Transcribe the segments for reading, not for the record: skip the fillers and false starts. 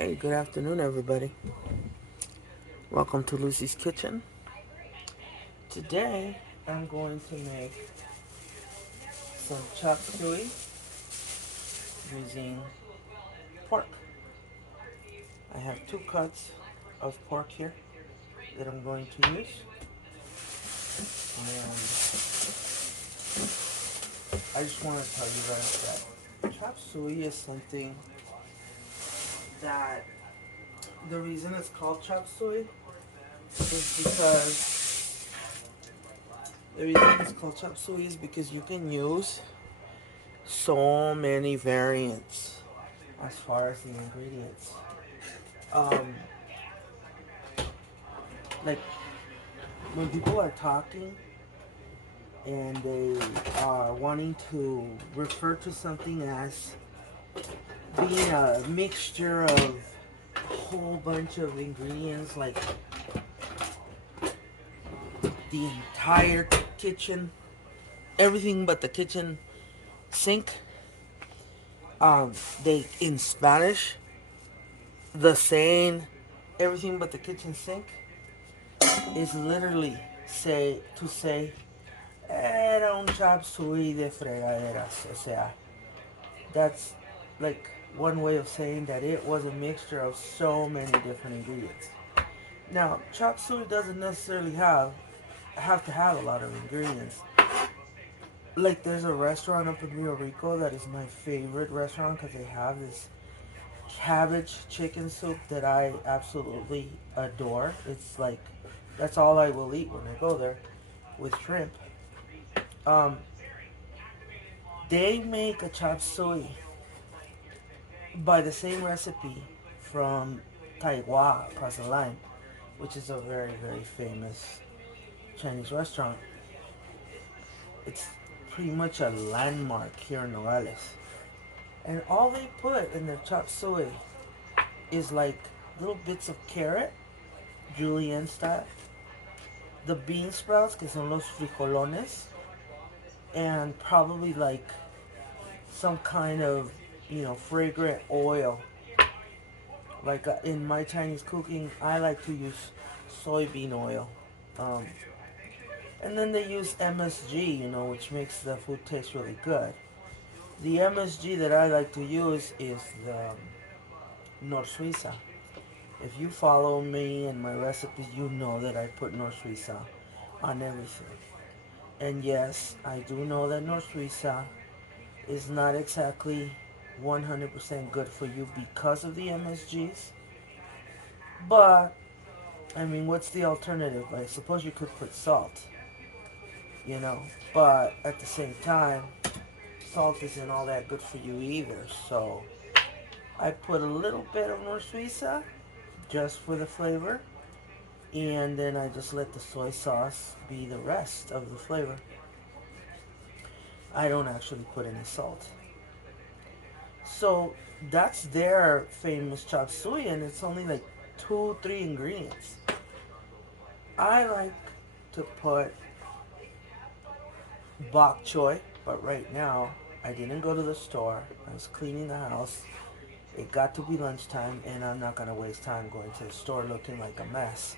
Hey, good afternoon, everybody. Welcome to Lucy's Kitchen. Today, I'm going to make some chopped suey using pork. I have 2 cuts of pork here that I'm going to use. And I just want to tell you guys that chopped suey is something that the reason it's called chopped suey is because you can use so many variants as far as the ingredients. Um, like when people are talking and they are wanting to refer to something as being a mixture of a whole bunch of ingredients, like the entire kitchen, everything but the kitchen sink. They in Spanish, the saying "everything but the kitchen sink" is literally say era un chop suey de fregaderas. O sea, that's like one way of saying that it was a mixture of so many different ingredients. Now, chop suey doesn't necessarily have to have a lot of ingredients. Like there's a restaurant up in Rio Rico that is my favorite restaurant because they have this cabbage chicken soup that I absolutely adore. It's like that's all I will eat when I go there with shrimp. Um, they make a chop suey by the same recipe from Taiwan across the line, which is a very, very famous Chinese restaurant. It's pretty much a landmark here in Nogales. And all they put in their chop suey is like little bits of carrot, julienne style, the bean sprouts, que son los frijolones, and probably like some kind of, fragrant oil. Like in my Chinese cooking, I like to use soybean oil. Um, and then they use MSG, which makes the food taste really good. The MSG that I like to use is the Nor Suiza. If you follow me and my recipes, you know that I put Nor Suiza on everything. And yes, I do know that Nor Suiza is not exactly 100% good for you because of the MSGs. But, I mean, what's the alternative? I suppose you could put salt, you know. But at the same time, salt isn't all that good for you either. So, I put a little bit of Nor Suiza just for the flavor. And then I just let the soy sauce be the rest of the flavor. I don't actually put any salt. So that's their famous chop suey, and it's only like 2, 3 ingredients. I like to put bok choy, but right now I didn't go to the store. I was cleaning the house. It got to be lunchtime, and I'm not gonna waste time going to the store looking like a mess.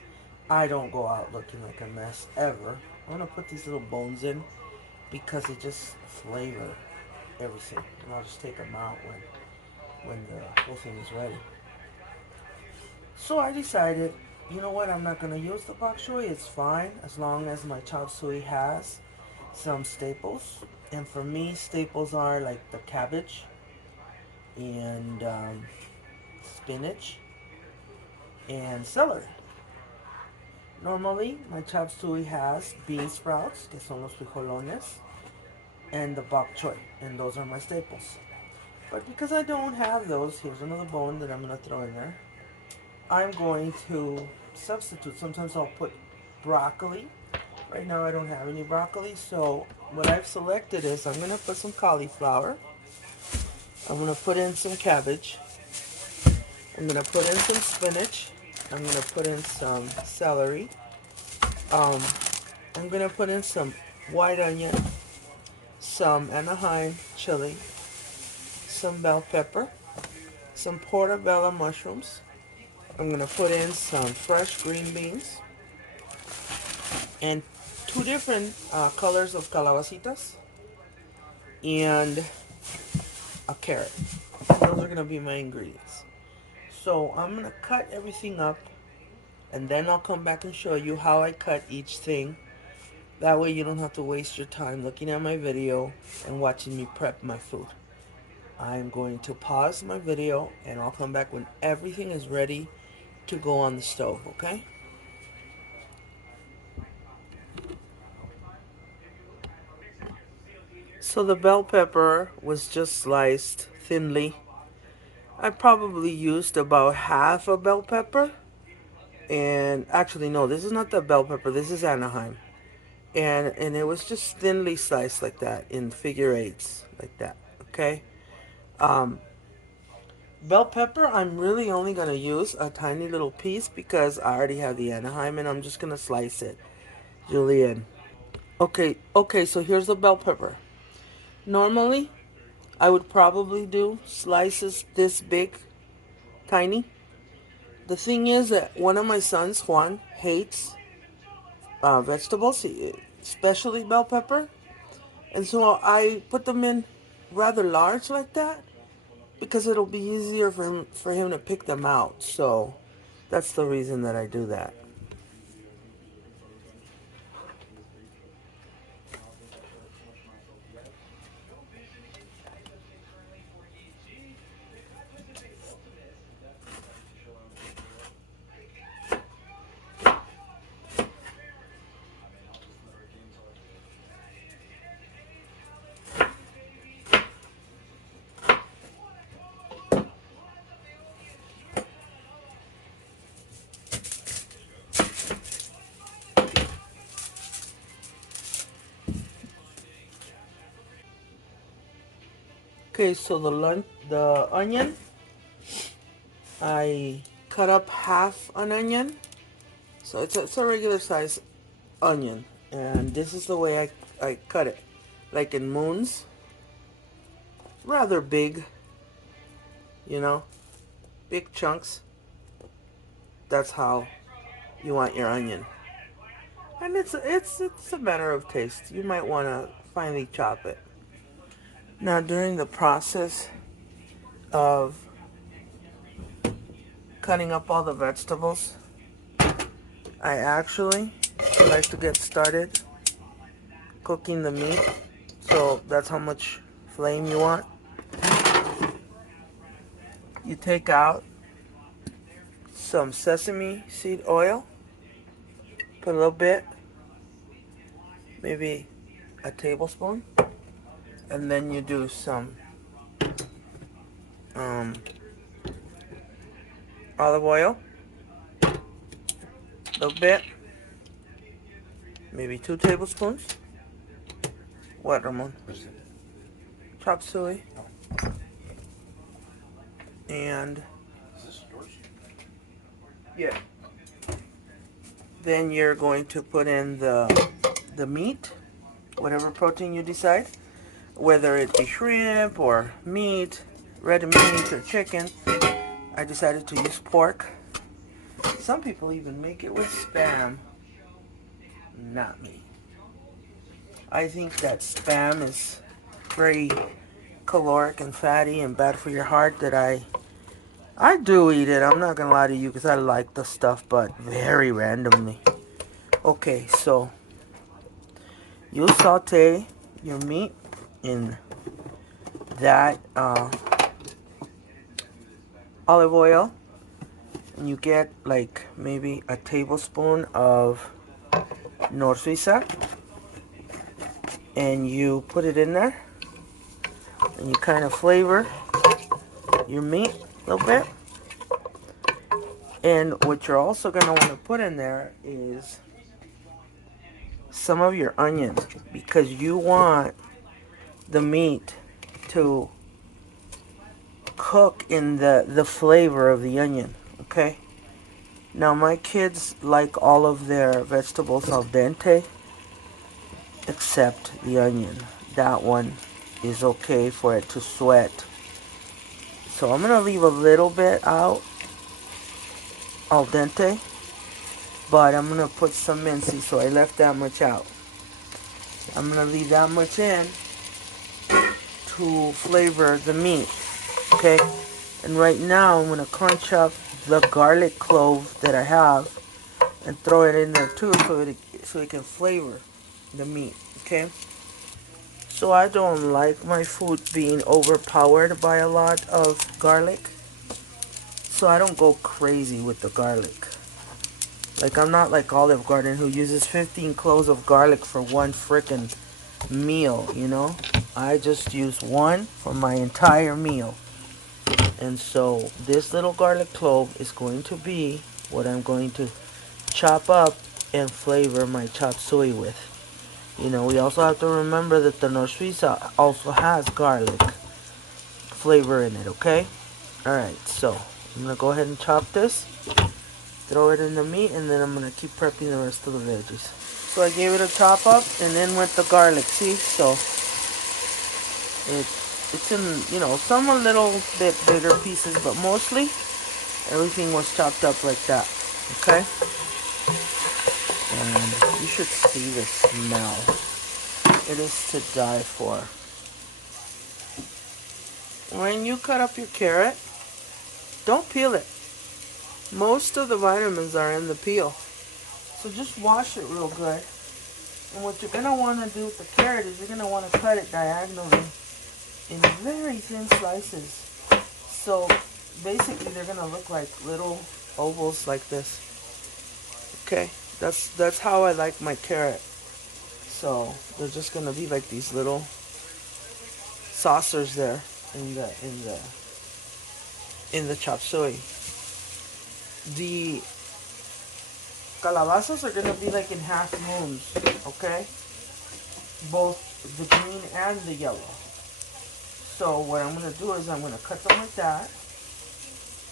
I don't go out looking like a mess ever. I'm gonna put these little bones in because they just flavor everything, and I'll just take them out when the whole thing is ready. So I decided, you know what, I'm not going to use the bok choy. It's fine as long as my chop suey has some staples. And for me, staples are like the cabbage and spinach and celery. Normally, my chop suey has bean sprouts, que son los frijolones, and the bok choy, and those are my staples. But because I don't have those, here's another bone that I'm going to throw in there. I'm going to substitute. Sometimes I'll put broccoli. Right now I don't have any broccoli, so what I've selected is I'm going to put some cauliflower. I'm going to put in some cabbage. I'm going to put in some spinach. I'm going to put in some celery. Um, I'm going to put in some white onion, some Anaheim chili, some bell pepper, some portobello mushrooms. I'm going to put in some fresh green beans and two different colors of calabacitas and a carrot. Those are going to be my ingredients. So I'm going to cut everything up and then I'll come back and show you how I cut each thing. That way you don't have to waste your time looking at my video and watching me prep my food. I'm going to pause my video and I'll come back when everything is ready to go on the stove, okay? So the bell pepper was just sliced thinly. I probably used about half a bell pepper. And actually no, this is not the bell pepper, this is Anaheim. And it was just thinly sliced like that in figure eights like that, okay? Um, Bell pepper, I'm really only going to use a tiny little piece because I already have the Anaheim and I'm just going to slice it. Julian. Okay, so here's the bell pepper. Normally, I would probably do slices this big, tiny. The thing is that one of my sons, Juan, hates vegetables, especially bell pepper. And so I put them in rather large like that because it'll be easier for him to pick them out. So that's the reason that I do that. Okay, so the onion, I cut up half an onion. So it's a regular size onion. And this is the way I cut it. Like in moons. Rather big, you know, big chunks. That's how you want your onion. And it's a matter of taste. You might want to finely chop it. Now during the process of cutting up all the vegetables, I actually like to get started cooking the meat. So that's how much flame you want. You take out some sesame seed oil, put a little bit, maybe a tablespoon, and then you do some olive oil, a little bit, maybe 2 tablespoons. What, Ramon? Chop suey. And yeah. Then you're going to put in the meat, whatever protein you decide, whether it be shrimp or meat, red meat or chicken. I decided to use pork. Some people even make it with Spam. Not me. I think that Spam is very caloric and fatty and bad for your heart. That I do eat it. I'm not gonna lie to you because I like the stuff, but very randomly. Okay, so you saute your meat in that olive oil, and you get like maybe a tablespoon of Nor Suiza, and you put it in there, and you kind of flavor your meat a little bit. And what you're also going to want to put in there is some of your onion, because you want the meat to cook in the flavor of the onion, okay? Now my kids like all of their vegetables al dente except the onion. That one is okay for it to sweat So I'm gonna leave a little bit out al dente, but I'm gonna put some mincy, so I left that much out. I'm gonna leave that much in to flavor the meat. Okay? And right now I'm gonna crunch up the garlic clove that I have and throw it in there too, so it can flavor the meat. Okay? So I don't like my food being overpowered by a lot of garlic. So I don't go crazy with the garlic. Like, I'm not like Olive Garden who uses 15 cloves of garlic for one frickin' meal, you know? I just use one for my entire meal. And so this little garlic clove is going to be what I'm going to chop up and flavor my chop suey with. You know, we also have to remember that the North Suiza also has garlic flavor in it, okay? Alright, so I'm going to go ahead and chop this, throw it in the meat, and then I'm going to keep prepping the rest of the veggies. So I gave it a chop up and then went the garlic, see? So it's in, you know, some a little bit bigger pieces, but mostly everything was chopped up like that, okay? And you should see the smell. It is to die for. When you cut up your carrot, don't peel it. Most of the vitamins are in the peel. So just wash it real good. And what you're going to want to do with the carrot is you're going to want to cut it diagonally in very thin slices. So basically they're going to look like little ovals like this. Okay? That's how I like my carrot. So they're just going to be like these little saucers there in the chop suey. The calabazas are gonna be like in half moons, okay? Both the green and the yellow. So what I'm gonna do is I'm gonna cut them like that,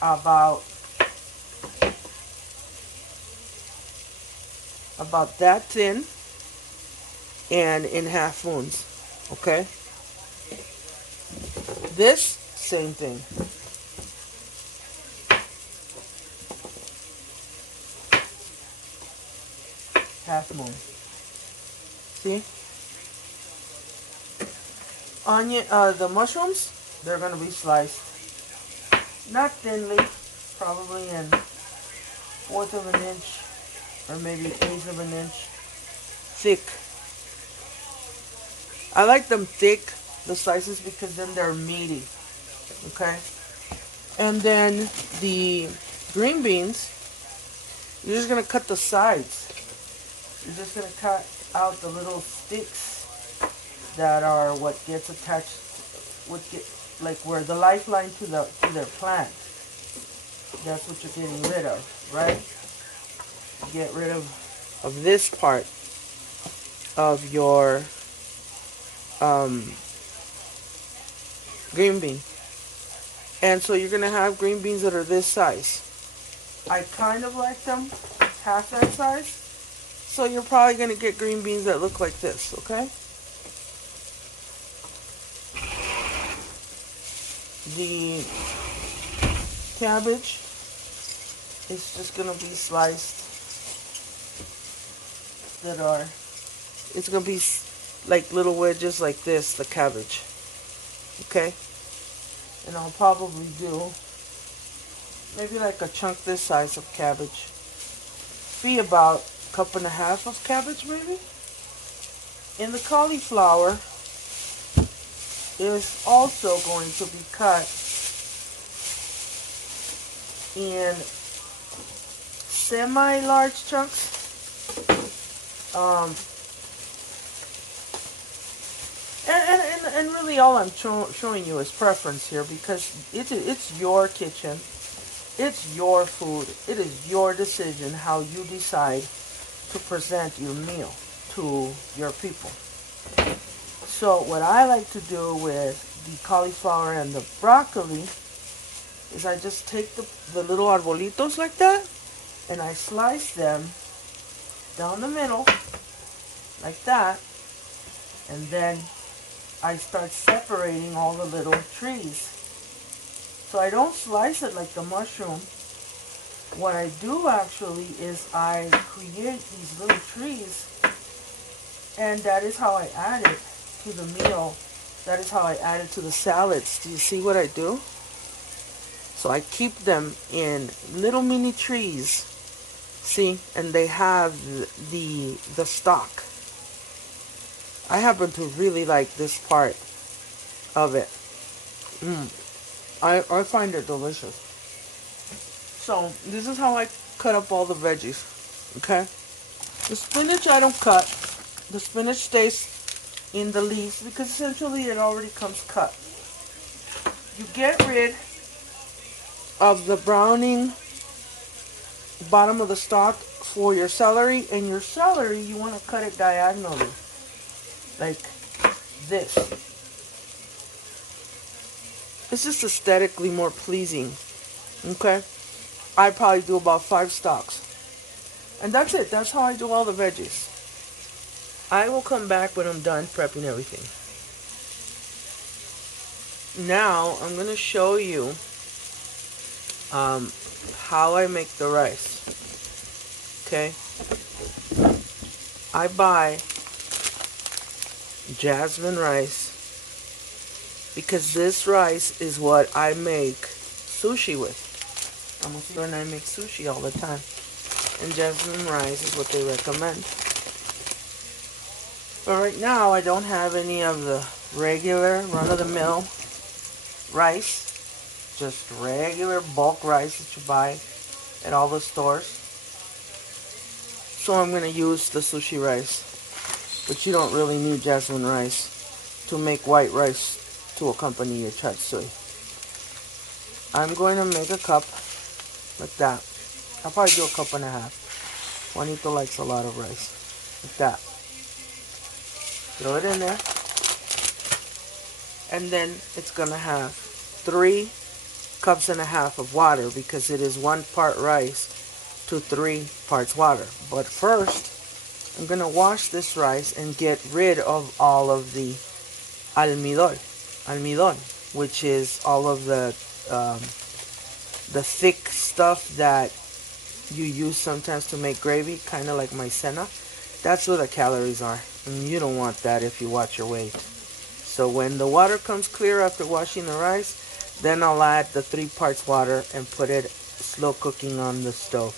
about that thin, and in half moons, okay? This same thing. Half moon. See? Onion, the mushrooms, they're gonna be sliced, not thinly, probably in fourth of an inch or maybe eighth of an inch thick. I like them thick, the slices, because then they're meaty. Okay? And then the green beans, you're just gonna cut the sides. You're just gonna cut out the little sticks that are what gets attached, what get like where the lifeline to their plant. That's what you're getting rid of, right? Get rid of this part of your green bean. And so you're gonna have green beans that are this size. I kind of like them half that size. So you're probably gonna get green beans that look like this, okay? The cabbage is just gonna be sliced that are, it's gonna be like little wedges like this, the cabbage, okay? And I'll probably do maybe like a chunk this size of cabbage. Be about a cup and a half of cabbage maybe. And the cauliflower is also going to be cut in semi-large chunks. Um, and really all I'm showing you is preference here, because it's your kitchen. It's your food. It is your decision how you decide to present your meal to your people. So what I like to do with the cauliflower and the broccoli is I just take the little arbolitos like that and I slice them down the middle like that, and then I start separating all the little trees. So I don't slice it like the mushroom. What I do actually is I create these little trees, and that is how I add it to the meal. That is how I add it to the salads. Do you see what I do? So I keep them in little mini trees. See, and they have the stalk. I happen to really like this part of it. I find it delicious. So this is how I cut up all the veggies. Okay? The spinach I don't cut. The spinach stays in the leaves because essentially it already comes cut. You get rid of the browning bottom of the stalk for your celery, and your celery you want to cut it diagonally like this. It's just aesthetically more pleasing. Okay? I probably do about 5 stalks. And that's it. That's how I do all the veggies. I will come back when I'm done prepping everything. Now I'm going to show you how I make the rice. Okay? I buy jasmine rice because this rice is what I make sushi with. I'm a store and I make sushi all the time. And jasmine rice is what they recommend. But right now I don't have any of the regular run-of-the-mill rice. Just regular bulk rice that you buy at all the stores. So I'm going to use the sushi rice. But you don't really need jasmine rice to make white rice to accompany your chop suey. I'm going to make a cup like that. I'll probably do a cup and a half. Juanito likes a lot of rice. Like that. Throw it in there. And then it's going to have 3 cups and a half of water because it is 1 part rice to 3 parts water. But first, I'm going to wash this rice and get rid of all of the almidon, which is all of the thick stuff that you use sometimes to make gravy, kind of like maicena. That's where the calories are, and you don't want that if you watch your weight. So when the water comes clear after washing the rice, then I'll add the 3 parts water and put it slow cooking on the stove.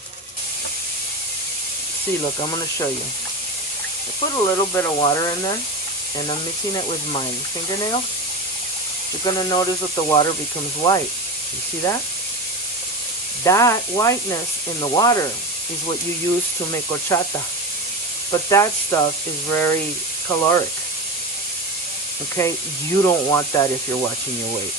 See, look, I'm going to show you. I put a little bit of water in there, and I'm mixing it with my fingernail. You're going to notice that the water becomes white. You see that? That whiteness in the water is what you use to make horchata. But that stuff is very caloric. Okay? You don't want that if you're watching your weight.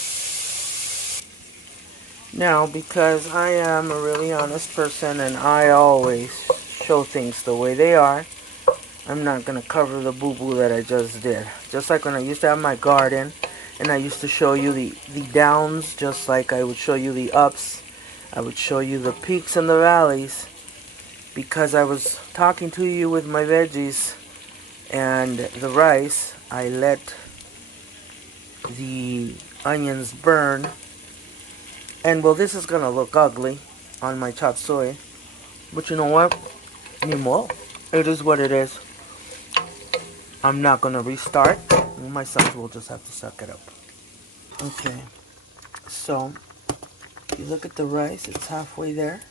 Now, because I am a really honest person and I always show things the way they are, I'm not going to cover the boo-boo that I just did. Just like when I used to have my garden and I used to show you the downs, just like I would show you the ups, I would show you the peaks and the valleys, because I was talking to you with my veggies and the rice. I let the onions burn, and well, this is going to look ugly on my chop suey, but you know what? Ni modo. It is what it is. I'm not going to restart. My sons will just have to suck it up. Okay, so if you look at the rice, it's halfway there.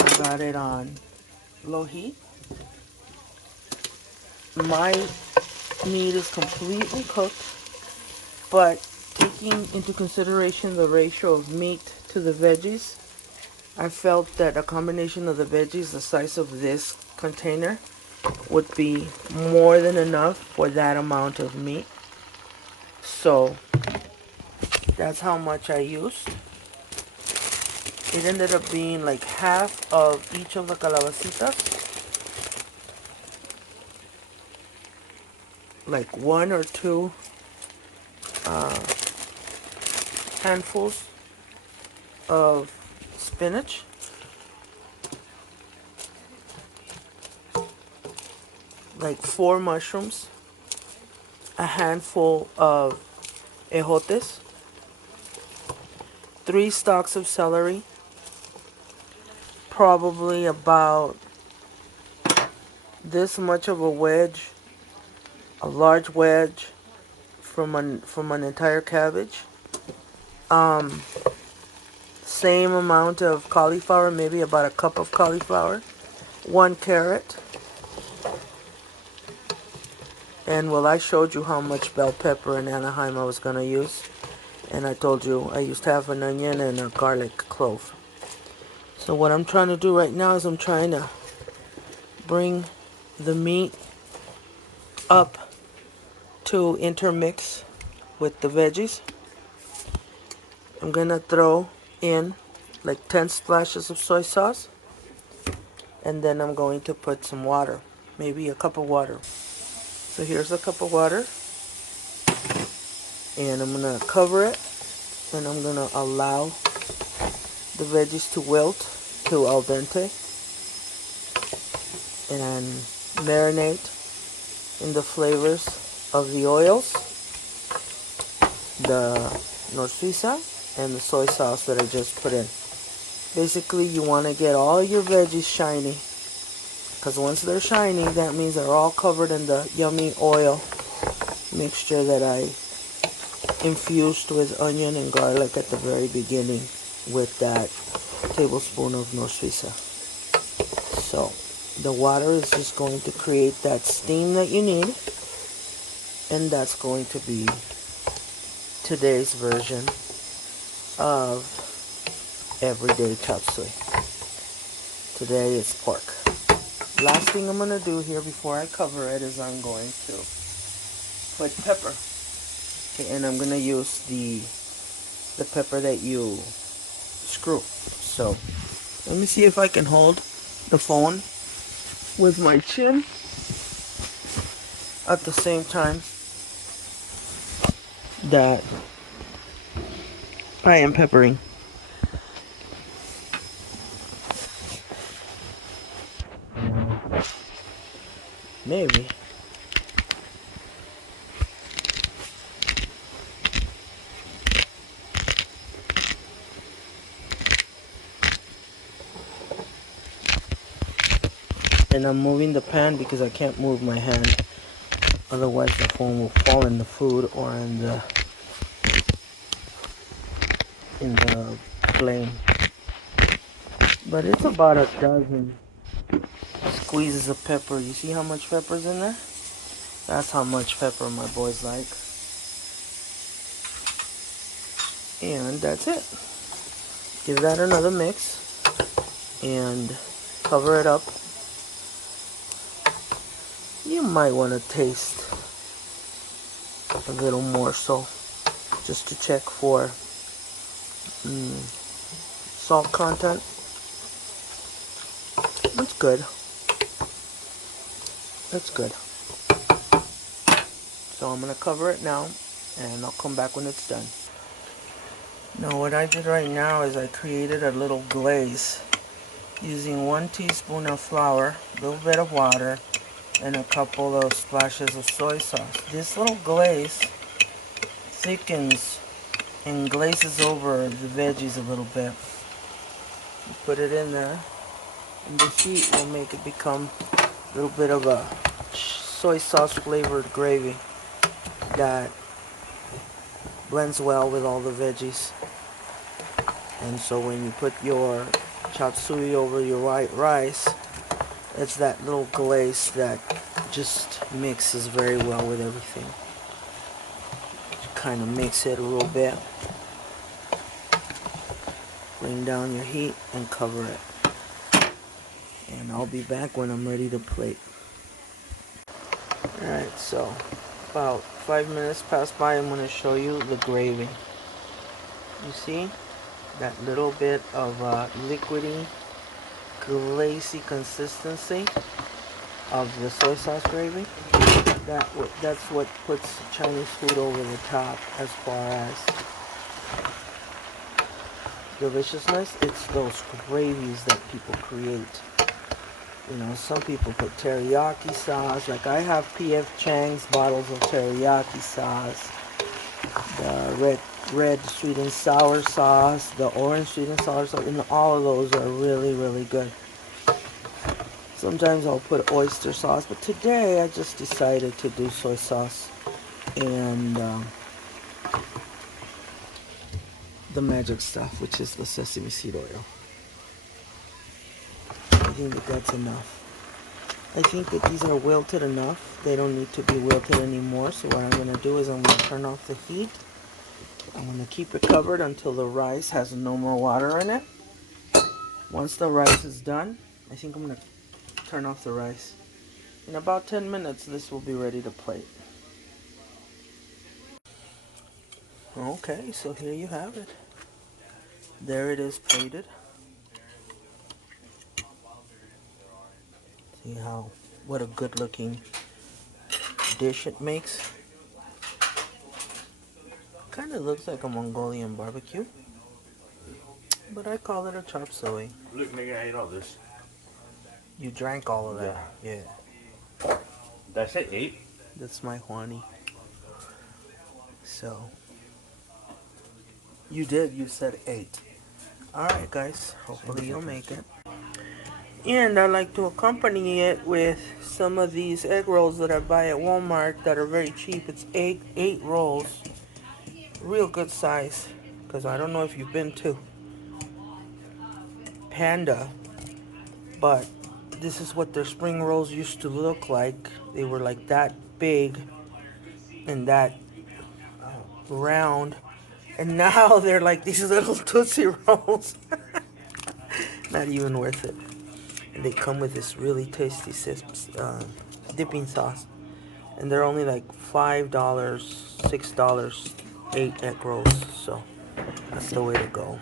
I got it on low heat. My meat is completely cooked, but taking into consideration the ratio of meat to the veggies, I felt that a combination of the veggies the size of this container would be more than enough for that amount of meat. So that's how much I used. It ended up being like half of each of the calabacitas. Like 1 or 2 handfuls of spinach. Like 4 mushrooms. A handful of ejotes. 3 stalks of celery, probably about this much of a wedge, a large wedge from an entire cabbage. Um, Same amount of cauliflower, maybe about a cup of cauliflower, 1 carrot, and well, I showed you how much bell pepper in Anaheim I was going to use, and I told you I used half an onion and a garlic clove. So what I'm trying to do right now is I'm trying to bring the meat up to intermix with the veggies. I'm going to throw in like 10 splashes of soy sauce, and then I'm going to put some water, maybe a cup of water. So here's a cup of water, and I'm going to cover it, and I'm going to allow the veggies to wilt to al dente and marinate in the flavors of the oils, the North Suiza, and the soy sauce that I just put in. Basically, you want to get all your veggies shiny, because once they're shiny, that means they're all covered in the yummy oil mixture that I infused with onion and garlic at the very beginning with that tablespoon of North Suiza. So the water is just going to create that steam that you need, and that's going to be today's version of everyday chop suey. Today it's pork. Last thing I'm going to do here before I cover it is I'm going to put pepper. Okay, and I'm going to use the pepper that you screw. So let me see if I can hold the phone with my chin at the same time that I am peppering. Maybe. And I'm moving the pan because I can't move my hand. Otherwise the phone will fall in the food or in the flame. But it's about a dozen squeezes of pepper. You see how much pepper's in there? That's how much pepper my boys like. And that's it. Give that another mix and cover it up. You might want to taste a little more so, just to check for salt content. That's good. That's good. So I'm going to cover it now, and I'll come back when it's done. Now what I did right now is I created a little glaze using 1 teaspoon of flour, a little bit of water, and a couple of splashes of soy sauce. This little glaze thickens and glazes over the veggies a little bit. You put it in there, and the heat will make it become a little bit of a soy sauce flavored gravy that blends well with all the veggies. And so when you put your chop suey over your white rice, it's that little glaze that just mixes very well with everything. Just kind of mix it a little bit. Bring down your heat and cover it. And I'll be back when I'm ready to plate. Alright, so about 5 minutes passed by. I'm going to show you the gravy. You see that little bit of liquidy, glazy consistency of the soy sauce gravy? That's what puts Chinese food over the top as far as deliciousness. It's those gravies that people create. You know, some people put teriyaki sauce. Like I have P.F. Chang's bottles of teriyaki sauce. The red sweet and sour sauce, the orange sweet and sour sauce, and all of those are really, really good. Sometimes I'll put oyster sauce, but today I just decided to do soy sauce and the magic stuff, which is the sesame seed oil. I think that that's enough. I think that these are wilted enough. They don't need to be wilted anymore. So what I'm going to do is I'm going to turn off the heat. I'm going to keep it covered until the rice has no more water in it. Once the rice is done, I think I'm going to turn off the rice. In about 10 minutes, this will be ready to plate. Okay, so here you have it. There it is plated. See what a good looking dish it makes. Kind of looks like a Mongolian barbecue, but I call it a chop suey. Look, nigga, I ate all this. You drank all of that? Yeah. Did I say 8? That's my Juani. So, you did, you said 8. Alright guys, hopefully you'll make it. And I like to accompany it with some of these egg rolls that I buy at Walmart that are very cheap. It's eight rolls. Real good size. Because I don't know if you've been to Panda, but this is what their spring rolls used to look like. They were like that big and that round. And now they're like these little Tootsie Rolls. Not even worth it. And they come with this really tasty dipping sauce. And they're only like $5, $6, 8 egg rolls. So that's the way to go.